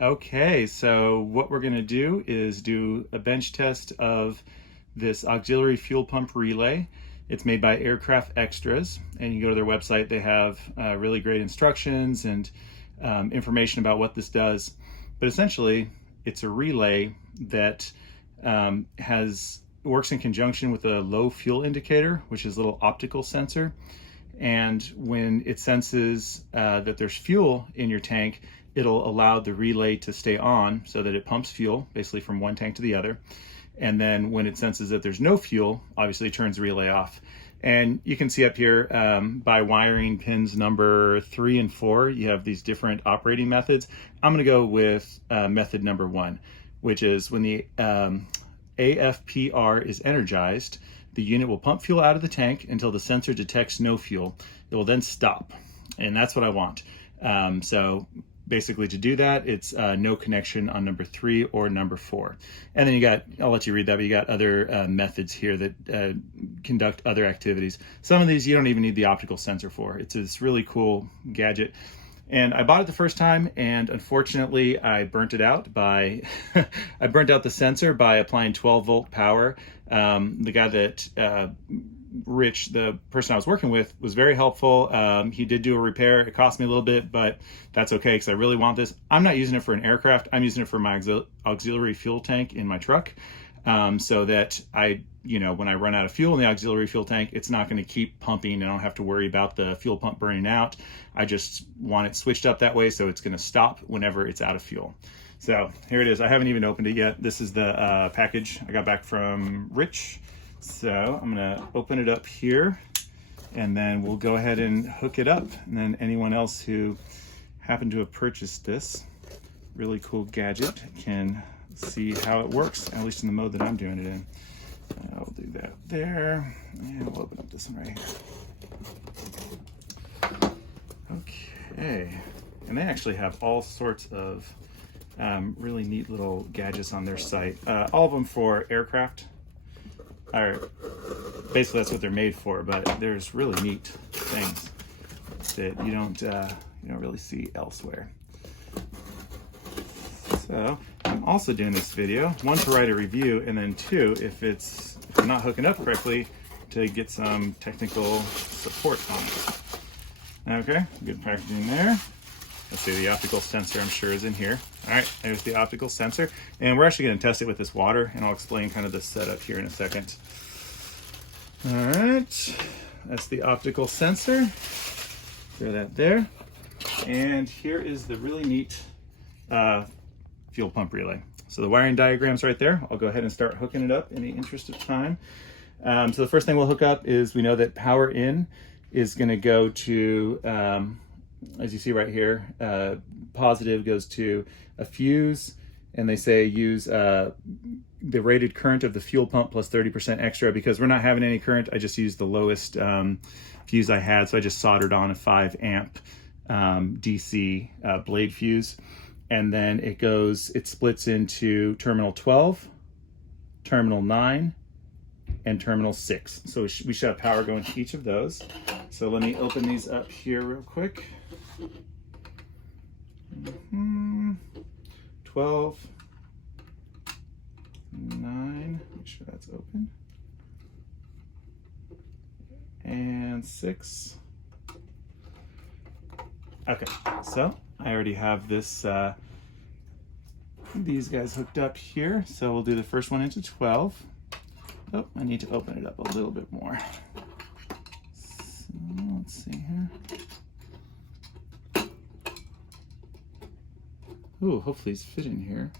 Okay, so what we're going to do is do a bench test of this auxiliary fuel pump relay. It's made by Aircraft Extras, and you go to their website. They have really great instructions and information about what this does. But essentially, it's a relay that works in conjunction with a low fuel indicator, which is a little optical sensor. And when it senses that there's fuel in your tank, it'll allow the relay to stay on so that it pumps fuel basically from one tank to the other. And then when it senses that there's no fuel, obviously it turns the relay off. And you can see up here by wiring pins number 3 and 4, you have these different operating methods. I'm going to go with method number 1, which is when the AFPR is energized, the unit will pump fuel out of the tank until the sensor detects no fuel. It will then stop, and that's what I want. So basically to do that, it's no connection on number 3 or number 4. And then you got, I'll let you read that, but you got other methods here that conduct other activities. Some of these you don't even need the optical sensor for. It's this really cool gadget. And I bought it the first time, and unfortunately I burnt it out by, I burnt out the sensor by applying 12 volt power. The guy that, Rich, the person I was working with, was very helpful. He did do a repair. It cost me a little bit, but that's okay because I really want this. I'm not using it for an aircraft. I'm using it for my auxiliary fuel tank in my truck. So that when I run out of fuel in the auxiliary fuel tank, it's not going to keep pumping and I don't have to worry about the fuel pump burning out. I just want it switched up that way so it's going to stop whenever it's out of fuel. So here it is. I haven't even opened it yet. This is the package I got back from Rich. So I'm going to open it up here and then we'll go ahead and hook it up. And then anyone else who happened to have purchased this really cool gadget can see how it works, at least in the mode that I'm doing it in. I'll do that there, and we'll open up this one right here. Okay, and they actually have all sorts of really neat little gadgets on their site. All of them for aircraft. Basically, that's what they're made for. But there's really neat things that you don't really see elsewhere. So I'm also doing this video, 1, to write a review, and then 2, if I'm not hooking up correctly, to get some technical support on it. Okay, good packaging there. Let's see, the optical sensor I'm sure is in here. All right, there's the optical sensor. And we're actually going to test it with this water, and I'll explain kind of the setup here in a second. All right, that's the optical sensor. Throw that there. And here is the really neat fuel pump relay. So the wiring diagram's right there. I'll go ahead and start hooking it up in the interest of time. So the first thing we'll hook up is, we know that power in is going to go to, as you see right here, positive goes to a fuse, and they say use the rated current of the fuel pump plus 30% extra. Because we're not having any current, I just used the lowest fuse I had, so I just soldered on a 5 amp DC blade fuse. And then it splits into terminal 12, terminal 9, and terminal 6. So we should have power going to each of those. So let me open these up here real quick. 12, 9, make sure that's open, and 6. Okay, so I already have this, these guys hooked up here. So we'll do the first one into 12. Oh, I need to open it up a little bit more. So let's see here. Ooh, hopefully these fit in here.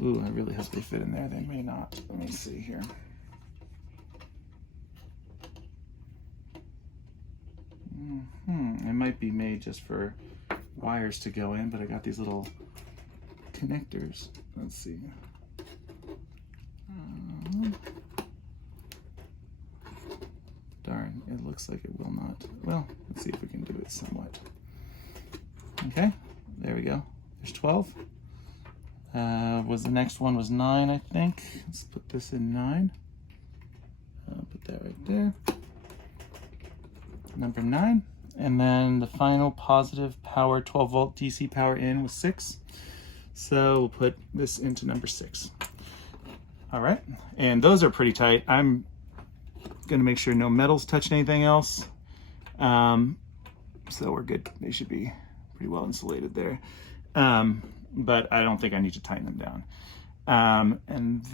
Ooh, I really hope they fit in there. They may not. Let me see here. It might be made just for wires to go in, but I got these little connectors. Let's see. Darn, it looks like it will not. Well, let's see if we can do it somewhat. Okay, there we go. There's 12. Was the next one was 9, I think. Let's put this in 9. Put that right there. Number 9. And then the final positive power 12 volt DC power in was 6. So we'll put this into number 6. All right, and those are pretty tight. I'm gonna make sure no metals touch anything else. So we're good. They should be pretty well insulated there. But I don't think I need to tighten them down. And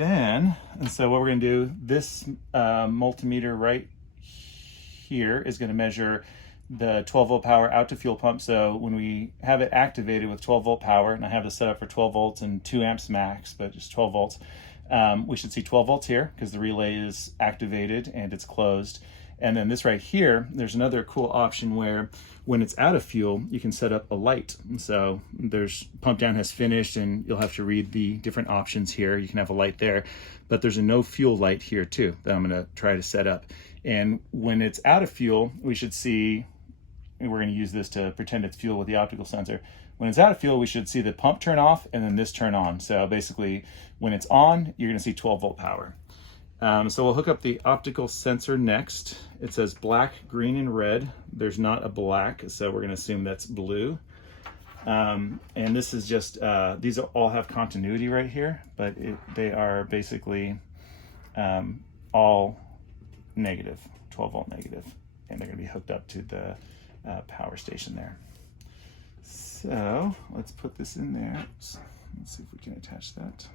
so what we're gonna do, this multimeter right here is gonna measure the 12 volt power out to fuel pump. So when we have it activated with 12 volt power, and I have this set up for 12 volts and 2 amps max, but just 12 volts, we should see 12 volts here because the relay is activated and it's closed. And then this right here, there's another cool option where when it's out of fuel, you can set up a light. And so there's pump down has finished, and you'll have to read the different options here. You can have a light there, but there's a no fuel light here too that I'm gonna try to set up. And when it's out of fuel, we should see, and we're gonna use this to pretend it's fuel with the optical sensor. When it's out of fuel, we should see the pump turn off and then this turn on. So basically, when it's on, you're gonna see 12 volt power. So we'll hook up the optical sensor next. It says black, green, and red. There's not a black, so we're gonna assume that's blue. And this is just, these all have continuity right here, but they are basically all negative, 12 volt negative, and they're gonna be hooked up to the power station there. So let's put this in there. Let's see if we can attach that.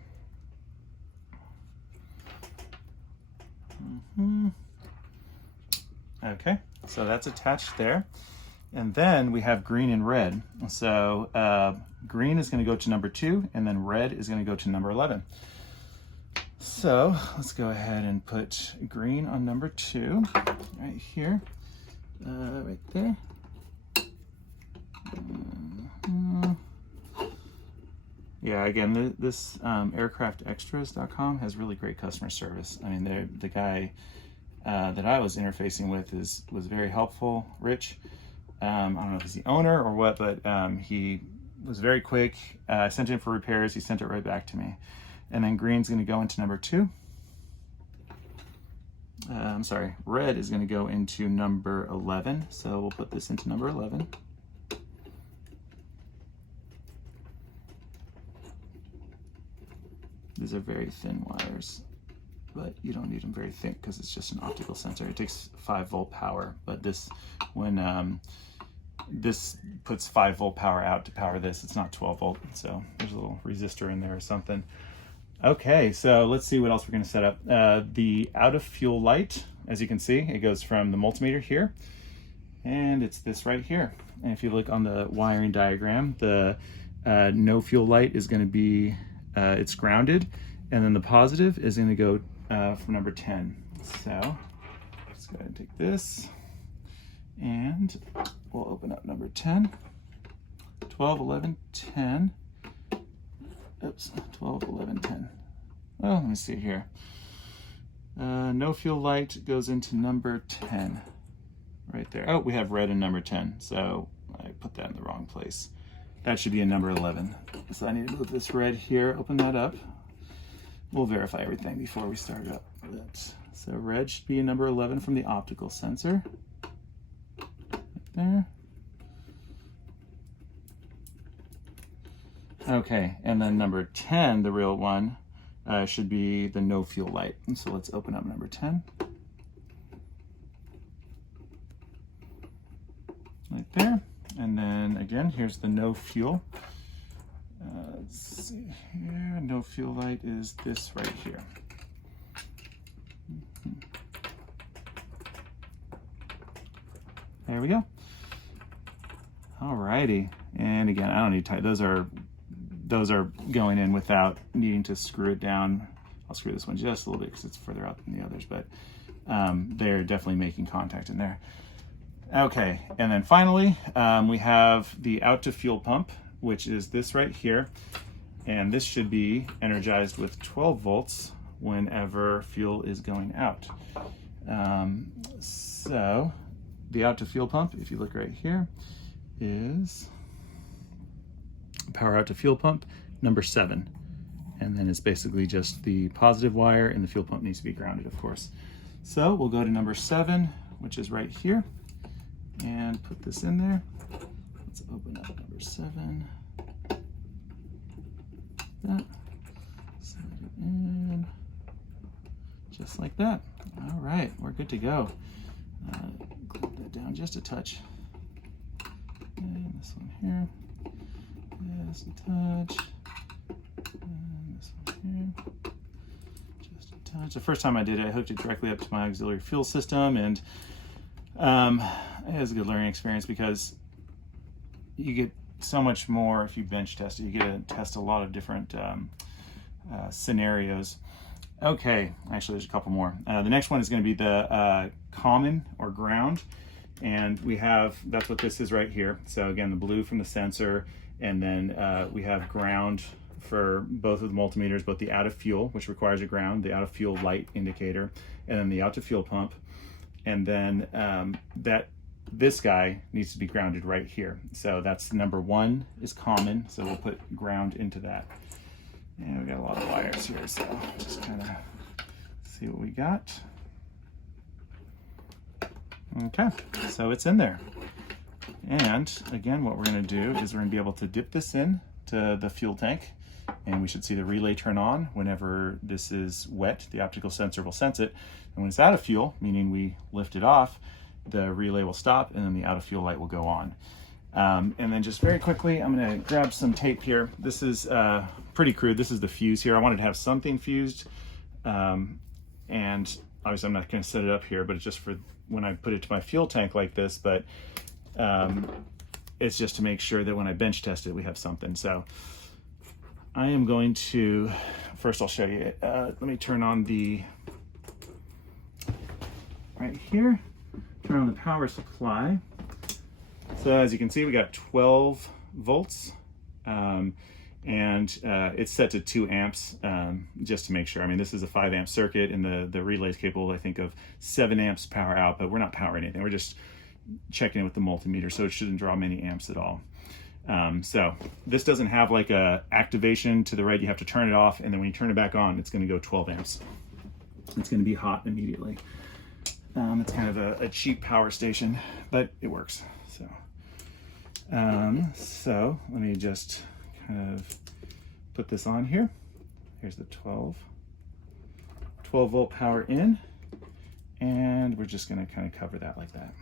Okay, so that's attached there. And then we have green and red. So green is going to go to number 2, and then red is going to go to number 11. So let's go ahead and put green on number 2 right here, right there. Yeah, again, this aircraftextras.com has really great customer service. I mean, the guy that I was interfacing with was very helpful, Rich. I don't know if he's the owner or what, but he was very quick. I sent it in for repairs. He sent it right back to me. And then green's going to go into number 2. I'm sorry, red is going to go into number 11. So we'll put this into number 11. These are very thin wires, but you don't need them very thick because it's just an optical sensor. It takes 5 volt power, but this, when this puts 5 volt power out to power this, it's not 12 volt. So there's a little resistor in there or something. Okay, so let's see what else we're going to set up. The out of fuel light, as you can see, it goes from the multimeter here, and it's this right here. And if you look on the wiring diagram, the no fuel light is going to be it's grounded, and then the positive is going to go for number 10. So let's go ahead and take this, and we'll open up number 10, 12, 11, 10. Oops, 12, 11, 10. Well, let me see here. No fuel light goes into number 10 right there. Oh, we have red in number 10, so I put that in the wrong place. That should be in number 11. So I need to move this red here, open that up. We'll verify everything before we start up with it. So red should be in number 11 from the optical sensor. Right there. Okay, and then number 10, the real one, should be the no fuel light. And so let's open up number 10. Right there. And then again, here's the no fuel. Let's see here. No fuel light is this right here. There we go. Alrighty. And again, I don't need to tighten. Those are going in without needing to screw it down. I'll screw this one just a little bit because it's further out than the others, but they're definitely making contact in there. Okay, and then finally, we have the out to fuel pump, which is this right here. And this should be energized with 12 volts whenever fuel is going out. So the out to fuel pump, if you look right here, is power out to fuel pump number 7. And then it's basically just the positive wire, and the fuel pump needs to be grounded, of course. So we'll go to number 7, which is right here, and put this in there. Let's open up number 7. just like that. All right, we're good to go. Clamp that down just a touch. And this one here, just a touch. And this one here, just a touch. The first time I did it, I hooked it directly up to my auxiliary fuel system, and it was a good learning experience because you get so much more if you bench test it. You get to test a lot of different scenarios. Okay, actually there's a couple more. The next one is going to be the common or ground, and we have, that's what this is right here. So again, the blue from the sensor, and then we have ground for both of the multimeters, both the out of fuel, which requires a ground, the out of fuel light indicator, and then the out to fuel pump. And then this guy needs to be grounded right here. So that's number 1 is common, so we'll put ground into that. And we got a lot of wires here, so just kind of see what we got. Okay, so it's in there. And again, what we're going to do is we're going to be able to dip this in to the fuel tank, and we should see the relay turn on whenever this is wet. The optical sensor will sense it, and when it's out of fuel, meaning we lift it off, the relay will stop, and then the out of fuel light will go on. And then just very quickly, I'm going to grab some tape here. This is pretty crude. This is the fuse here. I wanted to have something fused, and obviously I'm not going to set it up here, but it's just for when I put it to my fuel tank like this. But it's just to make sure that when I bench test it, we have something. So I am going to, first I'll show you, let me turn on the, right here, turn on the power supply. So as you can see, we got 12 volts, and it's set to 2 amps, just to make sure. I mean, this is a 5 amp circuit, and the relay is capable, I think, of 7 amps power out, but we're not powering anything. We're just checking it with the multimeter, so it shouldn't draw many amps at all. So this doesn't have like a activation to the right. You have to turn it off, and then when you turn it back on, it's going to go 12 amps. It's going to be hot immediately. It's kind of a cheap power station, but it works. So let me just kind of put this on here. Here's the 12 volt power in, and we're just going to kind of cover that like that.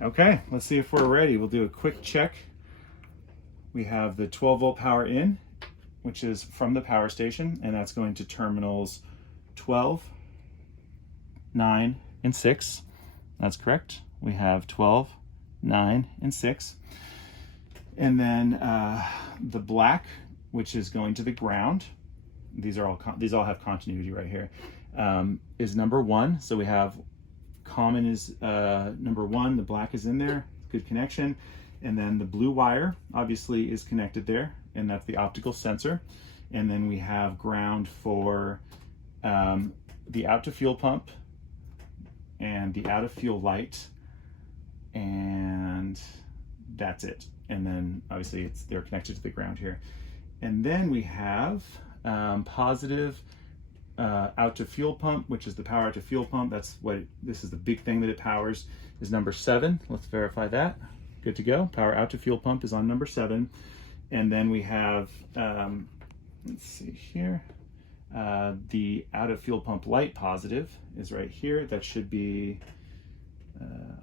Okay, let's see if we're ready. We'll do a quick check. We have the 12 volt power in, which is from the power station, and that's going to terminals 12, 9, and 6. That's correct. We have 12, 9, and 6. And then the black, which is going to the ground. These all have continuity right here. Is number 1. So we have common is number 1. The black is in there. Good connection. And then the blue wire obviously is connected there, and that's the optical sensor. And then we have ground for the out to fuel pump and the out of fuel light, and that's it. And then obviously they're connected to the ground here. And then we have positive out to fuel pump, which is the power out to fuel pump. That's what this is, the big thing that it powers, is number 7. Let's verify that. Good to go. Power out to fuel pump is on number 7. And then we have, let's see here, the out of fuel pump light positive is right here. That should be,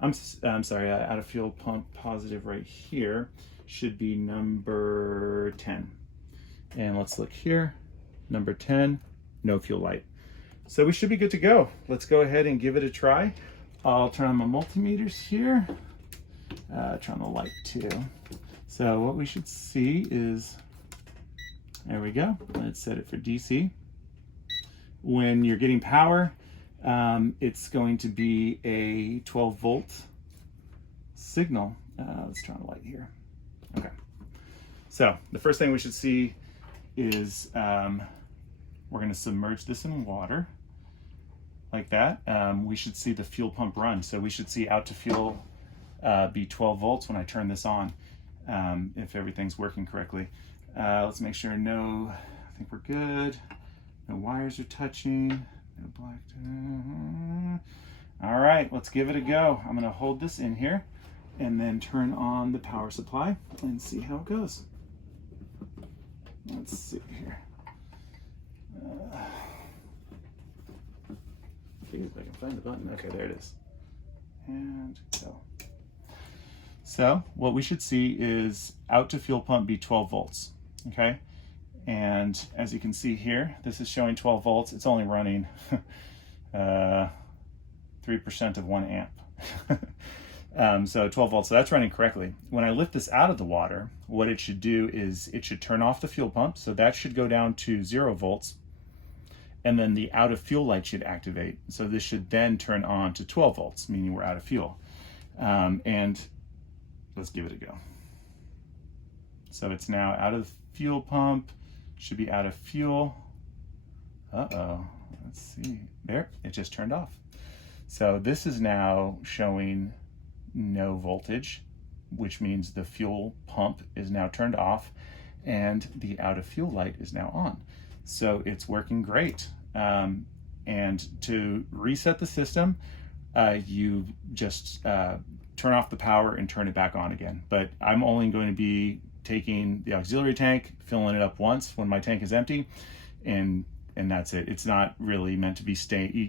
I'm sorry, out of fuel pump positive right here should be number 10. And let's look here, number 10, no fuel light. So we should be good to go. Let's go ahead and give it a try. I'll turn on my multimeters here. Turn on the light too. So what we should see is, there we go. Let's set it for DC. When you're getting power, it's going to be a 12 volt signal. Let's turn on the light here. Okay. So the first thing we should see is we're going to submerge this in water like that. We should see the fuel pump run. So we should see out to fuel be 12 volts when I turn this on, if everything's working correctly. Let's make sure I think we're good. No wires are touching. No black. All right, let's give it a go. I'm gonna hold this in here and then turn on the power supply and see how it goes. Let's see here. see if I can find the button. Okay, there it is. And go. So what we should see is out to fuel pump be 12 volts, okay? And as you can see here, this is showing 12 volts. It's only running 3% of 1 amp. So 12 volts, so that's running correctly. When I lift this out of the water, what it should do is it should turn off the fuel pump. So that should go down to 0 volts. And then the out of fuel light should activate. So this should then turn on to 12 volts, meaning we're out of fuel. And let's give it a go. So it's now out of the fuel pump, should be out of fuel. Uh-oh, let's see. There, it just turned off. So this is now showing no voltage, which means the fuel pump is now turned off and the out of fuel light is now on. So it's working great. And to reset the system, you just turn off the power and turn it back on again. But I'm only going to be taking the auxiliary tank, filling it up once when my tank is empty, and that's it. It's not really meant to be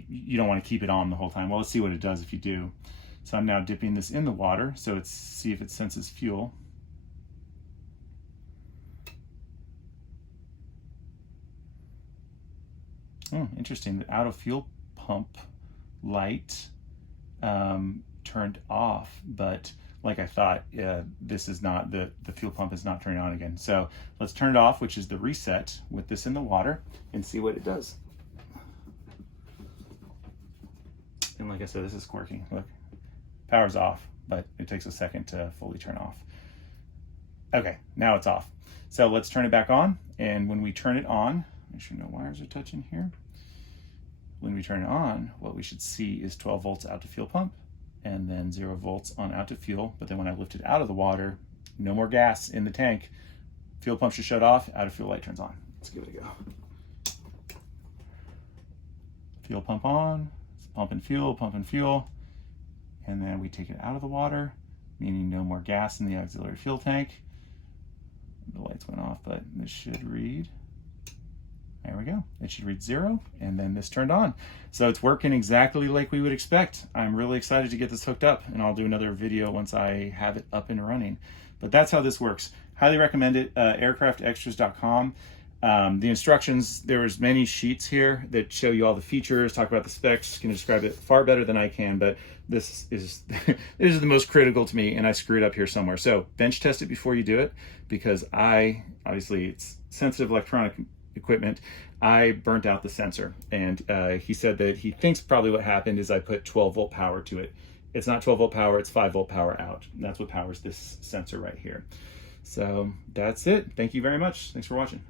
you don't want to keep it on the whole time. Well, let's see what it does if you do. So I'm now dipping this in the water, so it's see if it senses fuel. Oh, interesting. The out of fuel pump light turned off, but like I thought, this is not, the fuel pump is not turning on again. So let's turn it off, which is the reset, with this in the water, and see what it does. And like I said, this is quirky. Look, power's off, but it takes a second to fully turn off. Okay, now it's off. So let's turn it back on, and when we turn it on, make sure no wires are touching here. When we turn it on, what we should see is 12 volts out to fuel pump, and then 0 volts on out to fuel. But then when I lift it out of the water, no more gas in the tank. Fuel pump should shut off, out of fuel light turns on. Let's give it a go. Fuel pump on, it's pumping fuel, and then we take it out of the water, meaning no more gas in the auxiliary fuel tank. The lights went off, but this should read, there we go. It should read 0, and then this turned on. So it's working exactly like we would expect. I'm really excited to get this hooked up, and I'll do another video once I have it up and running. But that's how this works. Highly recommend it, aircraftextras.com. The instructions, there's many sheets here that show you all the features, talk about the specs, can describe it far better than I can, but this is this is the most critical to me, and I screwed up here somewhere. So bench test it before you do it, because obviously it's sensitive electronic equipment. I burnt out the sensor, and he said that he thinks probably what happened is I put 12 volt power to it. It's not 12 volt power, it's 5 volt power out. And that's what powers this sensor right here. So that's it. Thank you very much. Thanks for watching.